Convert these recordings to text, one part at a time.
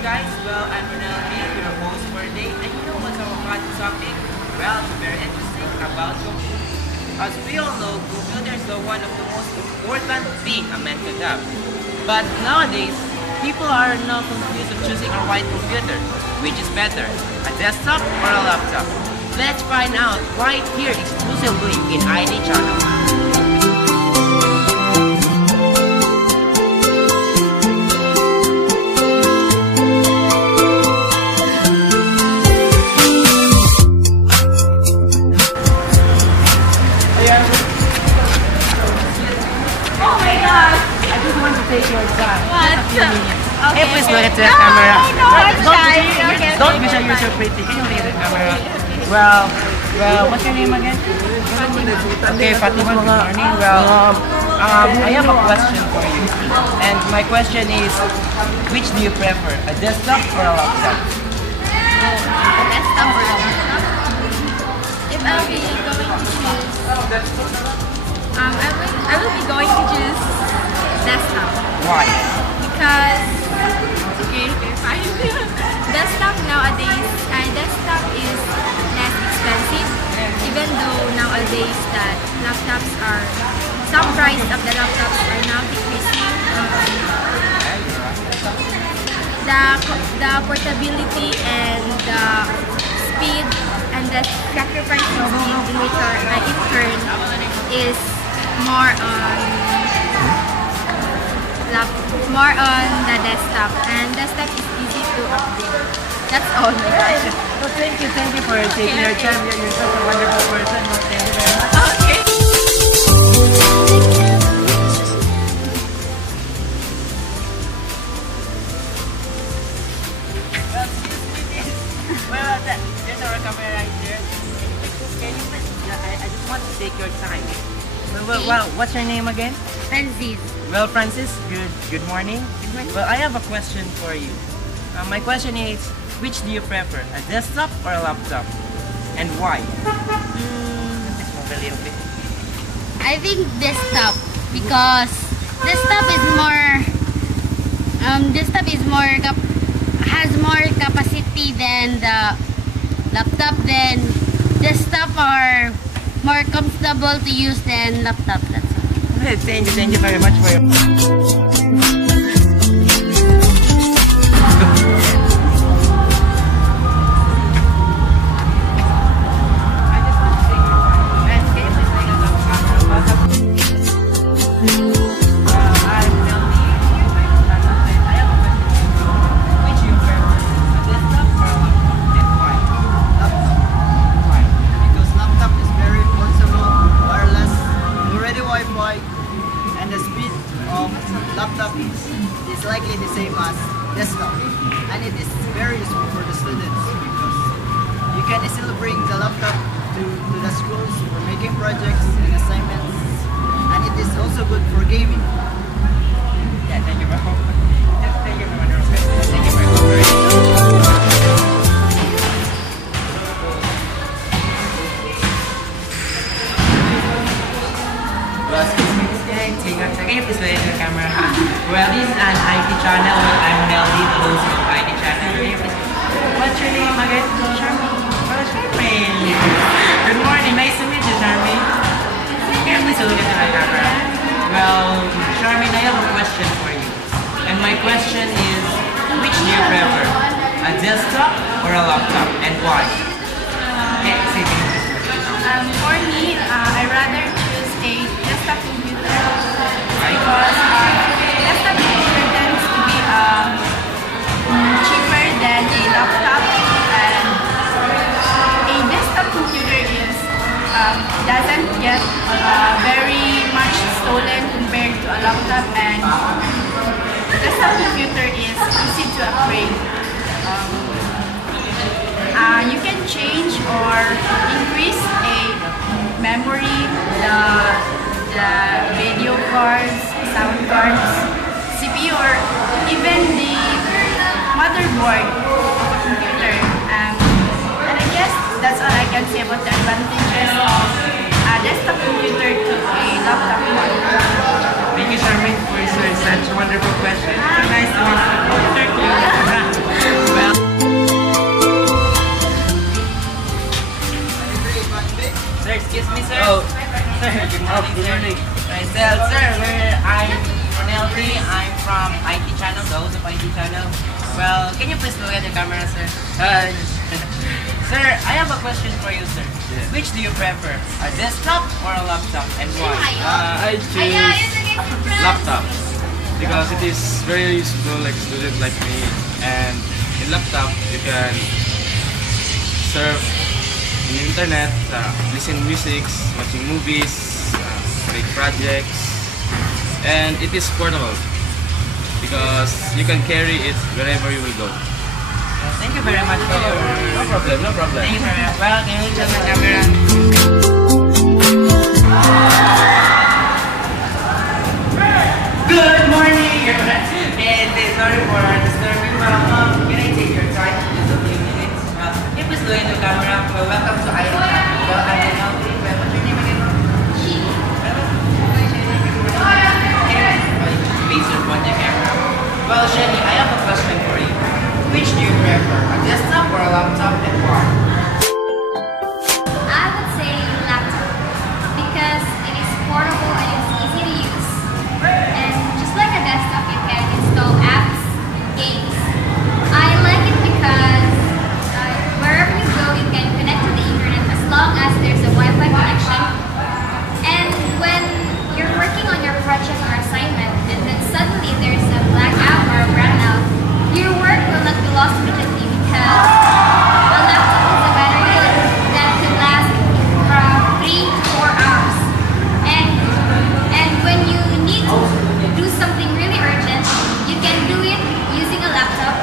guys, well I'm Ronaldo, your host for today, and you know what's our hot topic? Well, it's very interesting about computers. As we all know, computers are one of the most important thing a man could have. But nowadays, people are now confused of choosing a right computer. Which is better, a desktop or a laptop? Let's find out right here exclusively in ID channel. Oh my god! I just want to take your time. What? Just a few minutes. Okay. Hey, please look at the camera. No, I'm shy. Okay. Don't be shy, you're so pretty. Can you look at the camera? Well, what's your name again? Okay, Fatima, good morning. Well, I have a question for you. And my question is, which do you prefer, a desktop or a laptop? Desktop or laptop? If I'll be going to choose, I will be going to choose desktop Why? because okay, fine. Desktop nowadays, desktop is less expensive. Even though nowadays that laptops are, some price of the laptops are now decreasing. The portability and the speed and the sacrifice in turn is more on the desktop, and desktop is easy to upgrade. That's all my question. So thank you for taking your Okay. time. You're such a wonderful person. Well, thank you very much. Okay. Well, excuse me, miss. Well, there's our camera right there. Can you please? I just want to take your time. Well, what's your name again? Francis. Well, Francis, good morning. Well, I have a question for you. My question is, which do you prefer, a desktop or a laptop? And why? Let's move a little bit. I think desktop because desktop is more has more capacity than the laptop. Then desktop are more comfortable to use than laptop. That's all. Thank you very much for your... Because laptop is very portable, wireless, already Wi-Fi, and the speed of laptop is likely the same as desktop. And it is very useful for the students because you can easily bring the laptop to the schools for making projects and assignments. And it is also good for gaming. Yeah, thank you very much. Thank you very much. Thank you very much. Well, excuse me, take your time. Can you please look at the camera? Well, this is an IT channel. I'm Melody, the host of IT channel. Can you please... What's your name again? Charmaine. Well, Charmaine. Good morning. Nice to meet you, Charmaine. Can you please look at the camera? Well, Charmaine, I have a question for you. And my question is, which do you prefer? A desktop or a laptop? And why? Okay, say it. For me, I rather choose a desktop computer Right? because desktop computer tends to be cheaper than a laptop, and a desktop computer is doesn't get very much stolen compared to a laptop, and desktop computer is easy to upgrade. You can change or increase a memory, the video cards, sound cards, CPU, or even the motherboard of a computer. And I guess that's all I can say about the advantages of a desktop computer to a laptop one. Thank you, Charmaine, for such a wonderful question. So nice to meet you. Thank you. channel. Well, can you please look at the camera, sir? Sir, I have a question for you, sir. Yeah. Which do you prefer, a desktop or a laptop, and why? I choose laptop because it is very useful like student like me, and in laptop you can surf in internet, listen music, watching movies, make projects, and it is portable because you can carry it wherever you will go. Well, thank you very much for your... No problem, no problem. Thank you very much. Well, can you adjust the camera? Good morning! Sorry for disturbing. Well, can I take your time? Just a few minutes. Well, can you please look into the camera? Well, welcome to ID Channel. Well, I'm Rinaldi. Well, what's your name again? Please report the camera. Well, Jenny, I have a question for you. Which do you prefer, a desktop or a laptop, and why? I would say laptop because it is portable and it's easy to use. And just like a desktop, you can install apps and games. I like it because wherever you go, you can connect to the internet as long as there's a Wi-Fi connection. And when you're working on your project or assignment, and then suddenly there's a blackout or a brownout, your work will not be lost immediately because a laptop has a battery that can last from 3 to 4 hours. And when you need to do something really urgent, you can do it using a laptop.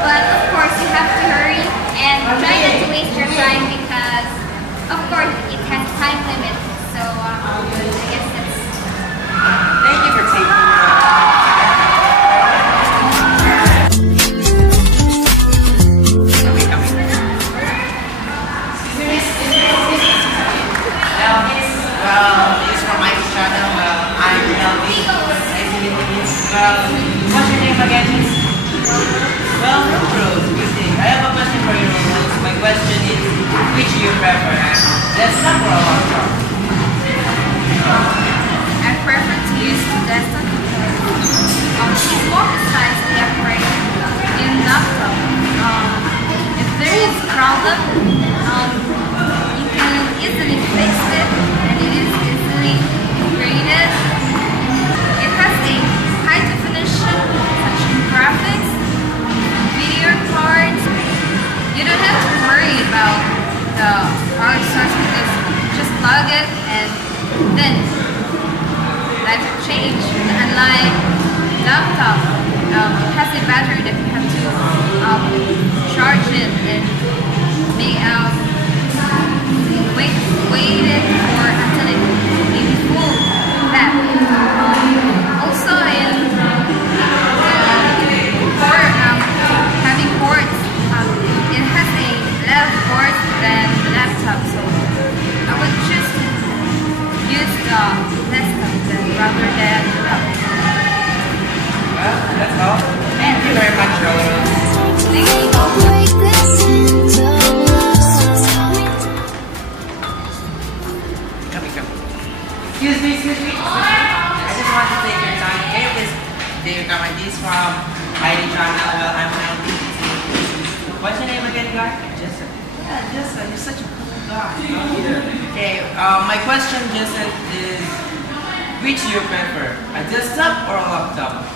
But of course, you have to hurry and try not to waste your time because, of course, it has a time limit. So I guess that's... Thank you for taking your this is from my channel. I'm Rinaldi. Nice to meet you. What's your name again? Well, Rose, good thing. I have a question for you, Rose. My question is, which do you prefer, desktop or a laptop? I prefer to use the desktop because it's more precisely operated in laptop. If there is a problem, you can easily fix it and it is easily integrated. It has a high definition such as graphics, video cards. You don't have to worry about the power source because you just plug it and then life will change. Unlike laptop, it has a battery that you have to charge it and wait it for until it may be full back. Also in having ports, it has a lot of ports than the laptop, so I would just use the desktop rather than the laptop. Well, that's all. Thank you very much, Rose. Thank you. Excuse me. I just want to take your time. Can you please take your camera? This is from ID Channel. Well, I'm Rinaldi. What's your name again, guy? Jason. Yeah, Jason. You're such a cool guy. Okay, my question, Jason, is which do you prefer, a desktop or a laptop?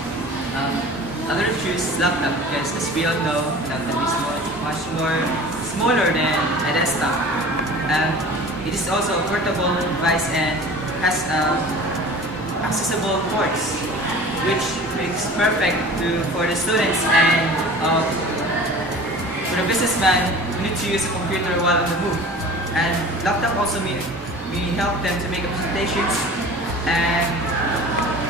I would choose laptop because as we all know, laptop is much more smaller than a desktop. It is also a portable device and has accessible ports, which makes perfect for the students and for the businessman who need to use a computer while on the move. And laptop also may help them to make presentations and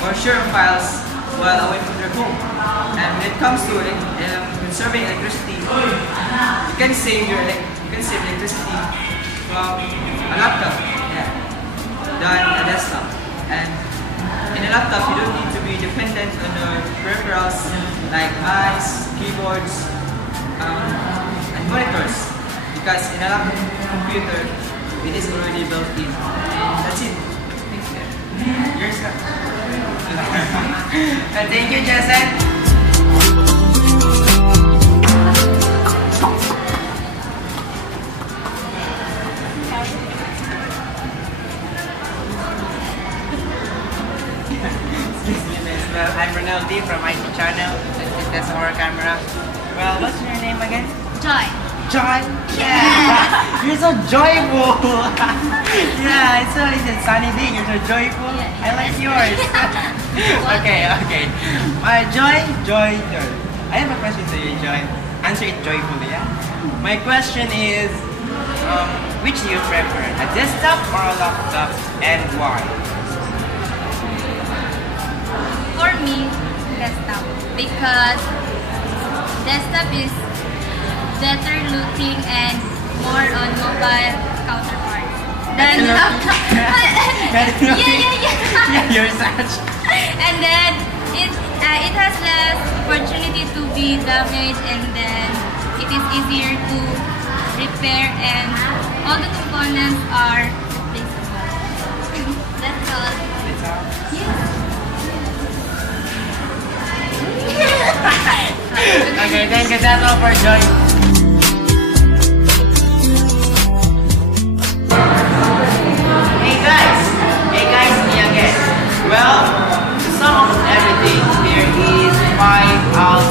or share files while away from their home. And when it comes to conserving electricity, you can save electricity from a laptop than a desktop. And in a laptop, you don't need to be dependent on the peripherals like mice, keyboards, and monitors, because in a laptop computer, it is already built in. And that's it. Thank you. Yours. Thank you, Jason. camera. Well, what's your name again? Joy. Joy. Yeah. You're so joyful. Yeah, it's a sunny day. You're so joyful. Yeah, I like yours. Okay. Joy. I have a question to you, Joy. Answer it joyfully, yeah? My question is, which do you prefer? A desktop or a laptop, and why? For me, desktop. Because desktop is better looking and more on mobile counterparts than laptop. Yeah, you're such. And then it has less opportunity to be damaged, and then it is easier to repair, and all the components are replaceable. That's all. That's all. Okay, thank you. That's all for Joy. Hey guys, me again. Well, to sum up everything, there is 5 out